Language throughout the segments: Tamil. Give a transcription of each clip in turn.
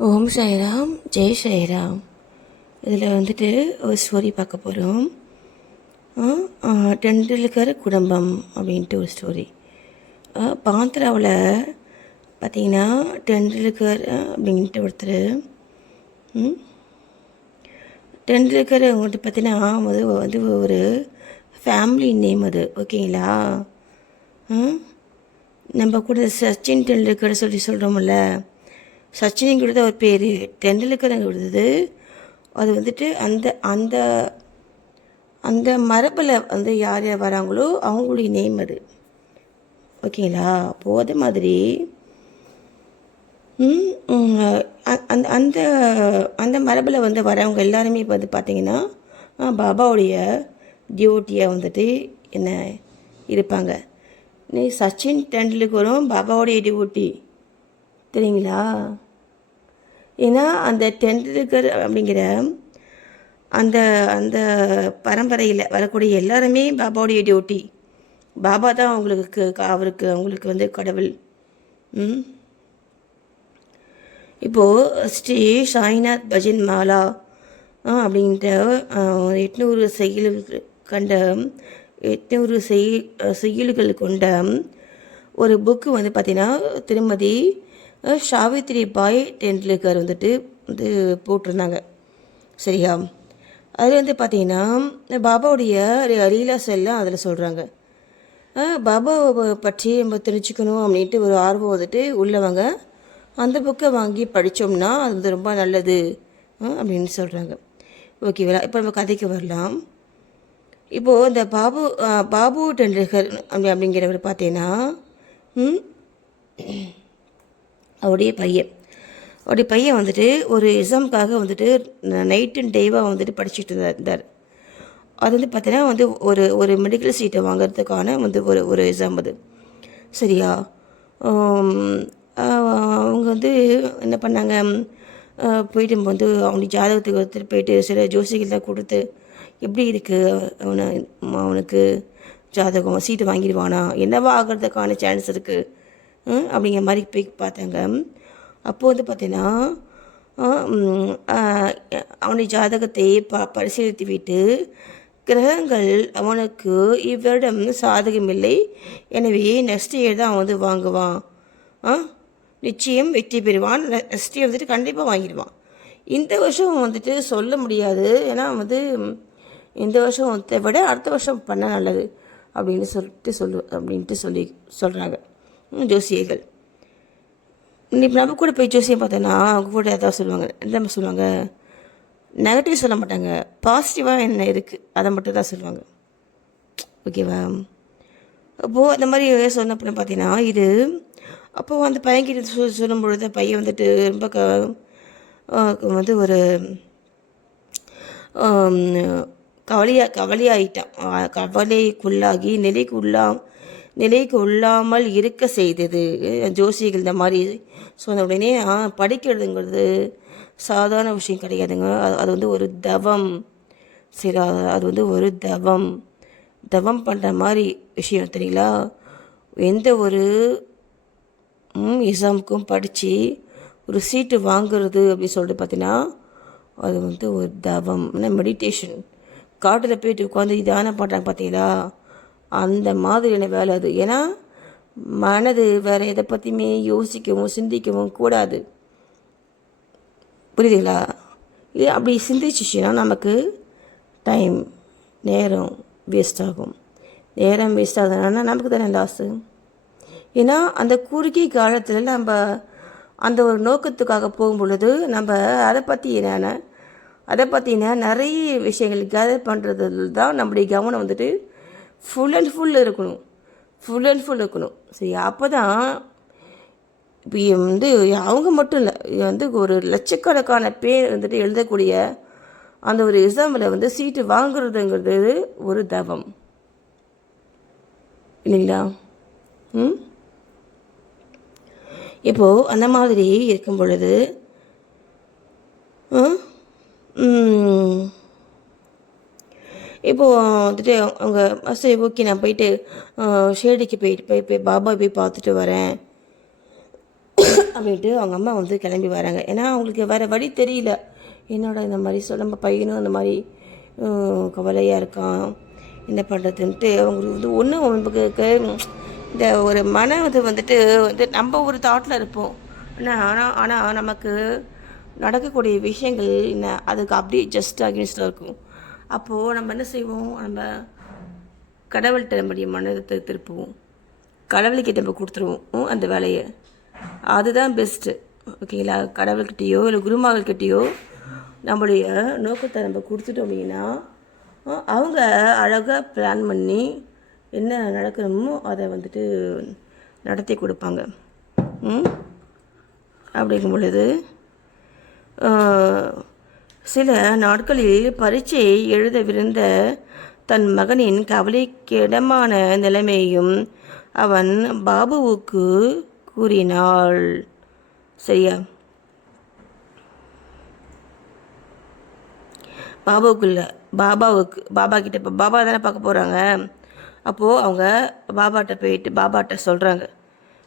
ஓம் சாய்ராம் ஜெய் சாய்ராம். இதில் வந்துட்டு ஒரு ஸ்டோரி பார்க்க போகிறோம் டெண்டுல்கர் குடும்பம் அப்படின்ட்டு ஒரு ஸ்டோரி பாந்திராவில் பார்த்தீங்கன்னா டெண்டுல்கர் அப்படின்ட்டு ஒருத்தர். ம், டெண்டுல்கர் வந்து பார்த்தீங்கன்னா அது வந்து ஒரு ஃபேமிலி நேம் அது ஓகேங்களா? ம்? நம்ம கூட சச்சின் டெண்டுல்கர் சொல்லி சொல்கிறோம்ல சச்சினுங்கிறது ஒரு பேர் டெண்டுல்கருங்கிறது அது வந்துட்டு அந்த அந்த அந்த மரபில் வந்து யார் யார் வராங்களோ அவங்களுடைய நேம் அது. ஓகேங்களா? அப்போது அதே மாதிரி அந்த அந்த அந்த மரபில் வந்து வரவங்க எல்லாருமே இப்போ வந்து பார்த்தீங்கன்னா பாபாவுடைய டியூட்டியாக வந்துட்டு என்ன இருப்பாங்க. நீ சச்சின் டெண்டுல்கரும் பாபாவுடைய டியூட்டி தெரியுங்களா? ஏன்னா அந்த டெண்டுல்கர் அப்படிங்கிற அந்த அந்த பரம்பரையில் வரக்கூடிய எல்லாருமே பாபாவுடைய டியூட்டி பாபா தான் அவங்களுக்கு அவருக்கு அவங்களுக்கு வந்து கடவுள். ம்? இப்போது ஸ்ரீ சாய்நாத் பஜன் மாலா அப்படின்ற எட்நூறு செயல்கள் கண்ட எட்நூறு செய் செயல்கள் கொண்ட ஒரு புக்கு வந்து பார்த்தீங்கன்னா திருமதி சாவித்திரி பாய் டெண்டுல்கர் வந்துட்டு வந்து போட்டிருந்தாங்க. சரியா? அது வந்து பார்த்தீங்கன்னா பாபாவுடைய லீலாஸ் எல்லாம் அதில் சொல்கிறாங்க பாபாவை பற்றி நம்ம தெரிஞ்சுக்கணும் அப்படின்ட்டு ஒரு ஆர்வம் வந்துட்டு உள்ளவங்க அந்த புக்கை வாங்கி படித்தோம்னா அது வந்து ரொம்ப நல்லது அப்படின்னு சொல்கிறாங்க ஓகேவா இப்போ நம்ம கதைக்கு வரலாம். இப்போது இந்த பாபு பாபு டெண்டுல்கர் அப்படி அப்படிங்கிறவர் பார்த்தீங்கன்னா ம், அவருடைய பையன். அவருடைய பையன் வந்துட்டு ஒரு எக்ஸாமுக்காக வந்துட்டு நைட் அண்ட் டேவாக வந்துட்டு படிச்சுட்டு இருந்தா- இருந்தார். அது வந்து பார்த்தீங்கன்னா வந்து ஒரு ஒரு மெடிக்கல் சீட்டை வாங்குறதுக்கான வந்து ஒரு ஒரு எக்ஸாம் அது. சரியா? அவங்க வந்து என்ன பண்ணாங்க? போயிட்டு வந்து அவனுக்கு ஜாதகத்துக்கு ஒருத்தர் போயிட்டு சில ஜோசிகள்லாம் கொடுத்து எப்படி இருக்குது அவனை அவனுக்கு ஜாதகம் சீட்டு வாங்கிடுவானா? என்னவா ஆகிறதுக்கான சான்ஸ் இருக்குது அப்படிங்கிற மாதிரி போய் பார்த்தாங்க. அப்போது வந்து பார்த்தீங்கன்னா அவனுடைய ஜாதகத்தை ப பரிசீலித்து விட்டு கிரகங்கள் அவனுக்கு இவரிடம் சாதகமில்லை எனவே நெக்ஸ்ட் இயர் தான் அவன் வந்து வாங்குவான். ஆ நிச்சயம் வெற்றி பெறுவான். நெக்ஸ்ட் இயர் வந்துட்டு கண்டிப்பாக வாங்கிடுவான். இந்த வருஷம் வந்துட்டு சொல்ல முடியாது. ஏன்னா வந்து இந்த வருஷம் இதை விட அடுத்த வருஷம் பண்ண நல்லது அப்படின்னு சொல்லிட்டு சொல்லு அப்படின்ட்டு சொல்லி சொல்கிறாங்க ஜோசியர்கள். இப்போ நம்ம கூட போய் ஜோசியம் பார்த்தோன்னா அவங்க கூட ஏதாவது சொல்லுவாங்க. என்ன சொல்லுவாங்க? நெகட்டிவ் சொல்ல மாட்டாங்க. பாசிட்டிவாக என்ன இருக்குது அதை மட்டும் தான் சொல்லுவாங்க. ஓகேவா அப்போது அந்த மாதிரி சொன்ன அப்புறம் பார்த்தீங்கன்னா இது அப்போது அந்த பையன்கிட்ட சொல் சொல்லும் பொழுது பையன் வந்துட்டு ரொம்ப க வந்து ஒரு கவலையாக கவலையாகிட்டான் கவலைக்குள்ளாகி நிலைக்குள்ளாக நிலைக்கு உள்ளாமல் இருக்க செய்தது. ஜோசியர்கள் இந்த மாதிரி சொன்ன உடனே படிக்கிறதுங்கிறது சாதாரண விஷயம் கிடையாதுங்க. அது அது வந்து ஒரு தவம். சரி அது வந்து ஒரு தவம். தவம் பண்ணுற மாதிரி விஷயம் தெரியுங்களா? எந்த ஒரு எக்ஸாமுக்கும் படித்து ஒரு சீட்டு வாங்குறது அப்படின்னு சொல்லிட்டு பார்த்தீங்கன்னா அது வந்து ஒரு தவம். மெடிடேஷன் காட்டில் போயிட்டு உட்காந்து தியானம் பண்ணுறாங்க பார்த்தீங்களா அந்த மாதிரியான வேலை அது? ஏன்னா மனது வேறு எதை பற்றியுமே யோசிக்கவும் சிந்திக்கவும் கூடாது. புரியுதுங்களா? இது அப்படி சிந்திச்சிச்சுன்னா நமக்கு டைம் நேரம் வேஸ்ட் ஆகும். நேரம் வேஸ்ட் ஆகுதுன்னா நமக்கு தானே லாஸு ஏன்னா அந்த குறுகிய காலத்தில் நம்ம அந்த ஒரு நோக்கத்துக்காக போகும் பொழுது நம்ம அதை பற்றி என்னென்ன அதை பற்றின நிறைய விஷயங்கள் கேதர் பண்ணுறதுல தான் நம்முடைய கவனம் வந்துட்டு ஃபுல் அண்ட் ஃபுல் இருக்கணும். ஃபுல் அண்ட் ஃபுல் இருக்கணும். சரி அப்போ தான் இப்போ வந்து அவங்க மட்டும் இல்லை வந்து ஒரு லட்சக்கணக்கான பேர் வந்துட்டு எழுதக்கூடிய அந்த ஒரு எக்ஸாமில் வந்து சீட்டு வாங்குறதுங்கிறது ஒரு தவம். இல்லைங்களா? ம்? இப்போது அந்த மாதிரி இருக்கும் பொழுது ஆ, இப்போது வந்துட்டு அவங்க சரி ஓகே நான் போயிட்டு ஷேடிக்கு போயிட்டு போய் போய் பாபா போய் பார்த்துட்டு வரேன். அப்படின்ட்டு அவங்க அம்மா வந்து கிளம்பி வராங்க. ஏன்னா அவங்களுக்கு வேறு வழி தெரியல. என்னோட இந்த மாதிரி சொல்ல நம்ம பையனும் இந்த மாதிரி கவலையாக இருக்கான். என்ன பண்ணுறதுன்ட்டு அவங்களுக்கு வந்து ஒன்றும் அவங்களுக்கு இந்த ஒரு மன இது வந்துட்டு வந்து நம்ம ஒரு தாட்டில் இருப்போம். ஆனால் ஆனால் ஆனால் நமக்கு நடக்கக்கூடிய விஷயங்கள் என்ன? அதுக்கு அப்படியே ஜஸ்ட் அகேன்ஸ்டாக இருக்கும். அப்போது நம்ம என்ன செய்வோம்? நம்ம கடவுள்கிட்ட நம்முடைய மனதை திருப்புவோம். கடவுள்கிட்ட நம்ம கொடுத்துருவோம் அந்த வேலையை. அதுதான் பெஸ்ட்டு ஓகேங்களா? கடவுள்கிட்டேயோ இல்லை குருமார்கள்கிட்டயோ நம்முடைய நோக்கத்தை நம்ம கொடுத்துட்டோம் அப்படின்னா அவங்க அழகாக பிளான் பண்ணி என்ன நடக்கணுமோ அதை வந்துட்டு நடத்தி கொடுப்பாங்க. அப்படிங்கும் பொழுது சில நாட்களில் பரீட்சை எழுதவிருந்த தன் மகனின் கவலைக்கிடமான நிலைமையும் அவன் பாபுவுக்கு கூறினாள். சரியா? பாபாவுக்குள்ள பாபாவுக்கு பாபா கிட்ட இப்போ பாபா தானே பார்க்க போகிறாங்க அப்போது அவங்க பாபாட்ட போயிட்டு பாபாட்ட சொல்கிறாங்க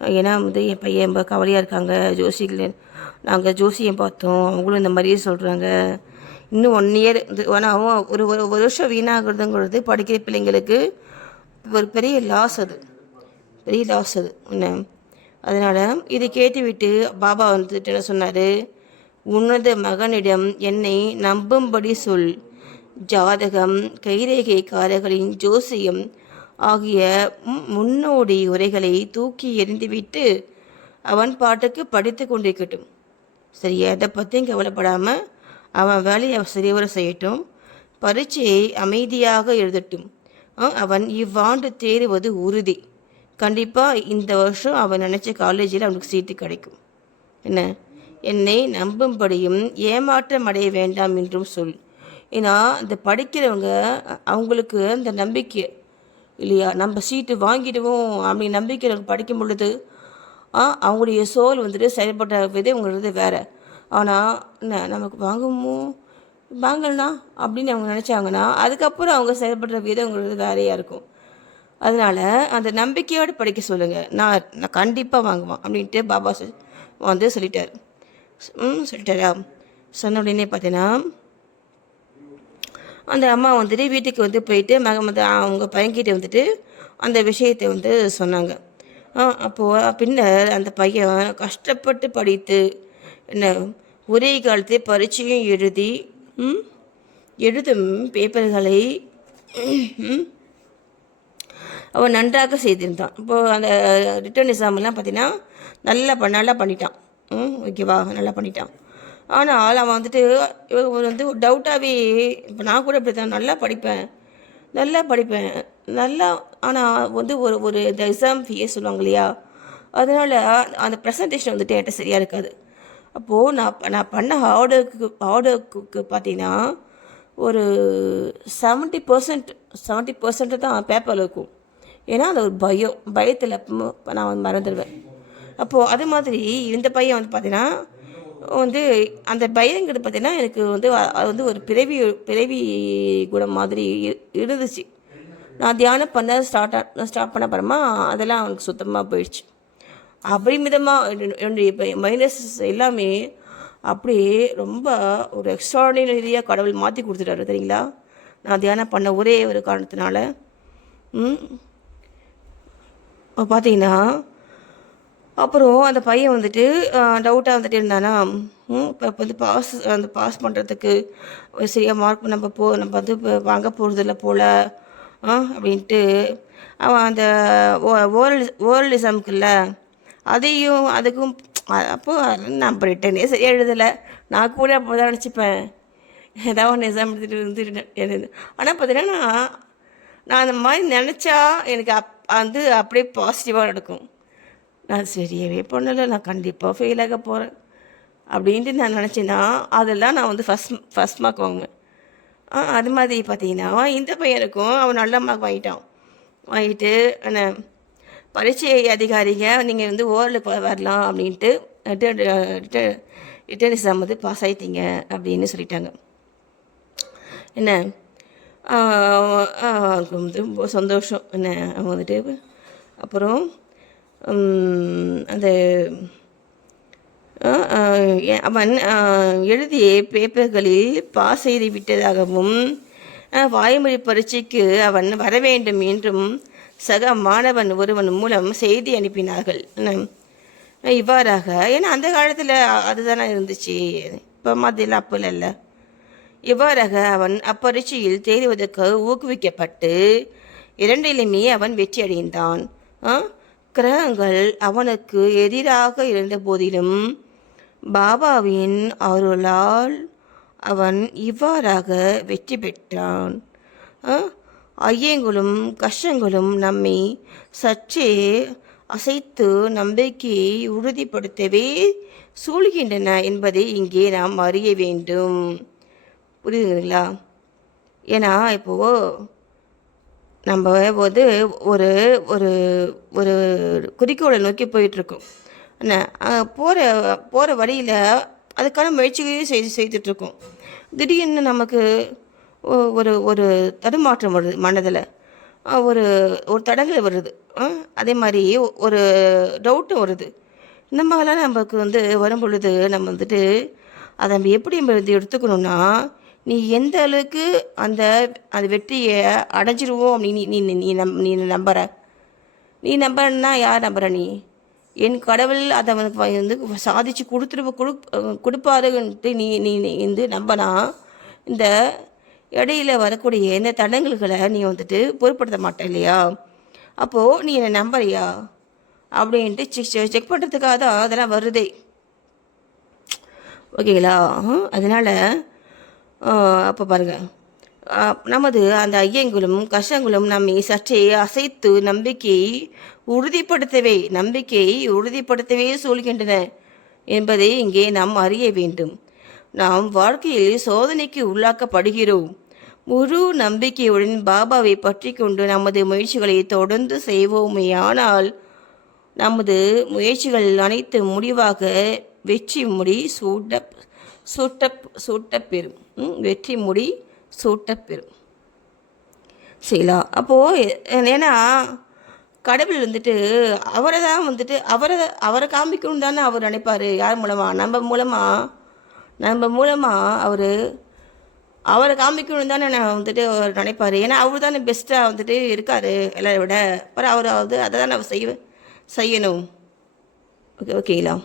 ஏன்னா வந்து என் பையன் ரொம்ப கவலையாக இருக்காங்க ஜோசிகள் நாங்கள் ஜோசியம் பார்த்தோம். அவங்களும் இந்த மாதிரியே சொல்கிறாங்க இன்னும் ஒன் இயர் இது ஆனால் ஒரு ஒரு ஒரு வருஷம் வீணாகிறதுங்கிறது படிக்கிற பிள்ளைங்களுக்கு ஒரு பெரிய லாஸ் அது. பெரிய லாஸ் அது. என்ன? அதனால் இதை கேட்டுவிட்டு பாபா வந்துட்டு என்ன சொன்னார்? உன்னது மகனிடம் என்னை நம்பும்படி சொல். ஜாதகம் கைரேகைக்காரர்களின் ஜோசியம் ஆகிய முன்னோடி உரைகளை தூக்கி எறிந்துவிட்டு அவன் பாட்டுக்கு படித்து கொண்டிருக்கட்டும். சரி எதை பற்றியும் கவலைப்படாமல் அவன் வேலையை அவன் சரிவர செய்யட்டும். பரீட்சையை அமைதியாக எழுதட்டும். அவன் இவ்வாண்டு தேறுவது உறுதி. கண்டிப்பாக இந்த வருஷம் அவன் நினச்ச காலேஜில் அவனுக்கு சீட்டு கிடைக்கும். என்ன? என்னை நம்பும்படியும் ஏமாற்றம் அடைய வேண்டாம் என்றும் சொல். ஏன்னா இந்த படிக்கிறவங்க அவங்களுக்கு அந்த நம்பிக்கை. இல்லையா? நம்ம சீட்டு வாங்கிடுவோம் அப்படி நம்பிக்கை படிக்கும் பொழுது அவங்களுடைய சோல் வந்துட்டு செயல்பட்ட விதங்கிறது வேறு. ஆனால் என்ன நமக்கு வாங்குமோ? வாங்கலனா அப்படின்னு அவங்க நினச்சாங்கன்னா அதுக்கப்புறம் அவங்க செயல்படுற விதங்கிறது வேறையாக இருக்கும். அதனால் அந்த நம்பிக்கையோடு படிக்க சொல்லுங்கள் நான் நான் கண்டிப்பாக வாங்குவேன் அப்படின்ட்டு பாபா சொ- வந்து சொல்லிட்டார். ம் சொல்லிட்டாரா? சொன்ன உடனே பார்த்தீங்கன்னா அந்த அம்மா வந்துட்டு வீட்டுக்கு வந்து போயிட்டு மக வந்து அவங்க பையன்கிட்ட வந்துட்டு அந்த விஷயத்தை வந்து சொன்னாங்க. அப்போது பின்னர் அந்த பையன் கஷ்டப்பட்டு படித்து என்ன ஒரே காலத்தில் பரீட்சையும் எழுதி எழுதும் பேப்பர்களை அவன் நன்றாக செய்திருந்தான். இப்போது அந்த ரிட்டர்ன் எக்ஸாம்லாம் பார்த்தீங்கன்னா நல்லா ப நல்லா பண்ணிட்டான். ம் ஓகேவா நல்லா பண்ணிட்டான். ஆனால் அவன் வந்துட்டு இவன் வந்து ஒரு டவுட்டாகவே இப்போ நான் கூட இப்படி தான் நல்லா படிப்பேன். நல்லா படிப்பேன். நல்லா ஆனால் வந்து ஒரு ஒரு இந்த எக்ஸாம் ஃபீஸ் சொல்லுவாங்க இல்லையா? அதனால் அந்த ப்ரெசன்டேஷன் வந்துட்டு என்கிட்ட சரியாக இருக்காது. அப்போது நான் ப- நான் பண்ண ஆர்டருக்கு ஆர்டருக்கு பார்த்தீங்கன்னா ஒரு செவன்ட்டி பர்சன்ட் செவன்ட்டி பர்சன்ட் தான் பேப்பரில் இருக்கும். ஏன்னா அது ஒரு பயம். பயத்தில் நான் வந்து மறந்துடுவேன். அப்போது அது மாதிரி இந்த பையன் வந்து பார்த்தீங்கன்னா வந்து அந்த பயங்கிறது பார்த்தீங்கன்னா எனக்கு வந்து அது வந்து ஒரு பிறவி பிறவி குணம் மாதிரி இரு- இருந்துச்சு. நான் தியானம் பண்ண ஸ்டார்ட் ஸ்டார்ட் பண்ண அப்புறமா அதெல்லாம் அவனுக்கு சுத்தமாக போயிடுச்சு. அபரிமிதமாக என்னுடைய மைனஸ் எல்லாமே அப்படியே ரொம்ப ஒரு எக்ஸ்ட்ராடினரியாக கடவுள் மாற்றி கொடுத்துட்டாரு சரிங்களா நான் தியானம் பண்ண ஒரே ஒரு காரணத்தினால. இப்போ பார்த்தீங்கன்னா அப்புறம் அந்த பையன் வந்துட்டு டவுட்டாக வந்துட்டு இருந்தானா ம் இப்போ வந்து பாஸ் அந்த பாஸ் பண்ணுறதுக்கு சரியாக மார்க் நம்ம போ நம்ம வந்து இப்போ வாங்க போகிறதில்ல போல் அப்படின்ட்டு அவன் அந்த ஓரல் ஓரல் எக்ஸாமுக்குல்ல அதையும் அதுக்கும் அப்போது நான் ரிட்டனே சரியாக எழுதலை. நான் கூட அப்போ தான் நினச்சிப்பேன். ஏதாவது ஒன்று எக்ஸாம் எடுத்துகிட்டு வந்து எழுது. ஆனால் பார்த்தீங்கன்னா நான் நான் அந்த மாதிரி நினச்சா எனக்கு அப் வந்து அப்படியே பாசிட்டிவாக நடக்கும். நான் சரியவே பண்ணலை நான் கண்டிப்பாக ஃபெயில் ஆக போகிறேன் அப்படின்ட்டு நான் நினச்சேன்னா அதெல்லாம் நான் வந்து ஃபஸ்ட் ஃபஸ்ட் மார்க் வாங்குவேன். ஆ அது மாதிரி பார்த்தீங்கன்னா இந்த பையனுக்கும் அவன் நல்ல மார்க் வாங்கிட்டான். வாங்கிட்டு என்ன பரீட்சை அதிகாரிங்க நீங்கள் வந்து ஓரலுக்கு வரலாம் அப்படின்ட்டு ரிட்டர்ன் ரிட்டர்ன் எக்ஸாம் வந்து பாஸ் ஆகிட்டீங்க அப்படின்னு சொல்லிட்டாங்க. என்ன அவனுக்கு வந்து ரொம்ப சந்தோஷம். என்ன அவன் வந்துட்டு அப்புறம் அந்த அவன் எழுதிய பேப்பர்களில் பாஸ் செய்து விட்டதாகவும் வாய்மொழி பரீட்சைக்கு அவன் வர வேண்டும் என்றும் சக மாணவன் ஒருவன் மூலம் செய்தி அனுப்பினார்கள். இவ்வாறாக ஏன்னா அந்த காலத்தில் அதுதானே இருந்துச்சு. இப்போ மாதிரிலாம் அப்போ இல்லை. இவ்வாறாக அவன் அப்பரீட்சையில் தேர்வதற்கு ஊக்குவிக்கப்பட்டு இரண்டிலுமே அவன் வெற்றி அடைந்தான் ஆ? கிரகங்கள் அவனுக்கு எதிராக இருந்த போதிலும் பாபாவின் அருளால் அவன் இவ்வாறாக வெற்றி பெற்றான் ஆ? ஐயங்களும் கஷ்டங்களும் நம்மை சற்றே அசைத்து நம்பிக்கையை உறுதிப்படுத்தவே சூழ்கின்றன என்பதை இங்கே நாம் அறிய வேண்டும் புரியுதுங்களா ஏன்னா இப்போது நம்ம வந்து ஒரு ஒரு ஒரு குறிக்கோளை நோக்கி போயிட்டுருக்கோம். என்ன? போகிற போகிற வழியில் அதுக்கான முயற்சிகளையும் செய்து செய்துட்ருக்கோம் திடீர்னு நமக்கு ஒரு ஒரு தடுமாற்றம் வருது மனதில். ஒரு ஒரு தடங்கள் வருது. அதே மாதிரி ஒரு டவுட்டும் வருது. இந்த மாதிரிலாம் நமக்கு வந்து வரும் பொழுது நம்ம வந்துட்டு அதை நம்ம எப்படி நம்ம எடுத்துக்கணுன்னா எடுத்துக்கணும்னா நீ எந்த அளவுக்கு அந்த அந்த வெற்றியை அடைஞ்சிருவோம் அப்படின்னு நீ நீ நீ நம் நீ நம்புற. நீ நம்புறன்னா யார் நம்புற நீ? என் கடவுள் அதை வந்து சாதிச்சு கொடுத்துரு கொடு கொடுப்பாருன்ட்டு நீ நீ வந்து நம்பினா இந்த இடையில வரக்கூடிய இந்த தடங்கல்களை நீ வந்துட்டு பொருட்படுத்த மாட்ட இல்லையா? அப்போது நீ என்னை நம்புறியா? அப்படின்ட்டு செக் செக் பண்ணுறதுக்காக தான் அதெல்லாம் வருதே. ஓகேங்களா? அதனால் அப்போ பாருங்கள் நமது அந்த ஐயங்களும் கஷ்டங்களும் நம்மை சற்றே அசைத்து நம்பிக்கையை உறுதிப்படுத்தவே நம்பிக்கையை உறுதிப்படுத்தவே சொல்கின்றன என்பதை இங்கே நாம் அறிய வேண்டும். நாம் வாழ்க்கையில் சோதனைக்கு உள்ளாக்கப்படுகிறோம். முழு நம்பிக்கையுடன் பாபாவை பற்றி கொண்டு நமது முயற்சிகளை தொடர்ந்து செய்வோமேயானால் நமது முயற்சிகள் அனைத்து முடிவாக வெற்றி முடி சூட்ட சூட்ட சூட்டப்பெறும் வெற்றி முடி சூட்டப்பெறும் சரிங்களா அப்போது ஏன்னா கடவுள் வந்துட்டு அவரை தான் வந்துட்டு அவரை அவரை காமிக்கணும் தானே அவர் நினைப்பார். யார் மூலமாக நம்ம மூலமாக நம்ம மூலமாக அவர் அவரை காமிக்கணும் தானே நான் வந்துட்டு அவர் நினைப்பார். ஏன்னா அவர் தானே பெஸ்ட்டாக வந்துட்டு இருக்கார் எல்லாரை விட. அப்புறம் அவர் வந்து அதை தான் அவர் செய்வேன் செய்யணும். ஓகே ஓகேங்களா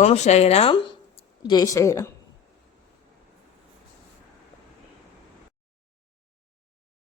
ஓம் ஸ்ரீராம் ஜெய் ஸ்ரீராம்